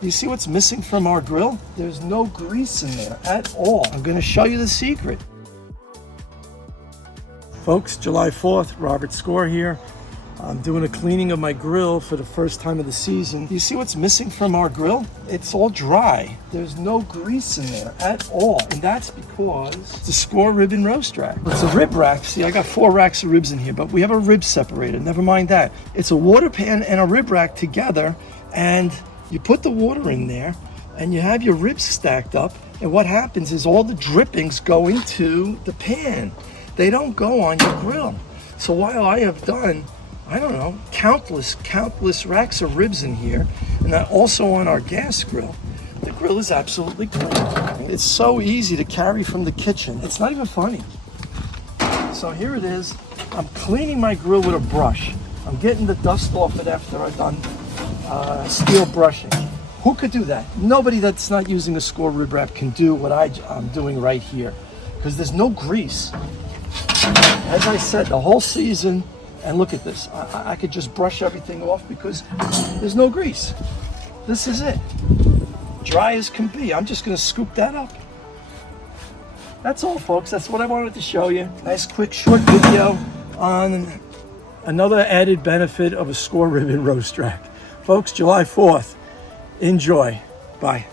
You see what's missing from our grill? There's no grease in there at all. I'm gonna show you the secret. Folks, July 4th, Robert Skorr here. I'm doing a cleaning of my grill for the first time of the season. You see what's missing from our grill? It's all dry. There's no grease in there at all. And that's because it's a Skorr Rib and roast rack. It's a rib rack. See, I got 4 racks of ribs in here, but we have a rib separator. Never mind that. It's a water pan and a rib rack together, and you put the water in there and you have your ribs stacked up, and what happens is all the drippings go into the pan. They don't go on your grill. So while I have done, I don't know, countless racks of ribs in here, and that also on our gas grill, the grill is absolutely clean. It's so easy to carry from the kitchen. It's not even funny. So here it is. I'm cleaning my grill with a brush. I'm getting the dust off it after I've done steel brushing. Who could do that? Nobody that's not using a Skorr rib wrap can do what I'm doing right here, because there's no grease. As I said, the whole season, and look at this, I could just brush everything off because there's no grease. This is it. Dry as can be. I'm just gonna scoop that up. That's all, folks. That's what I wanted to show you. Nice, quick, short video on another added benefit of a Skorr Rib and roast rack. Folks, July 4th. Enjoy. Bye.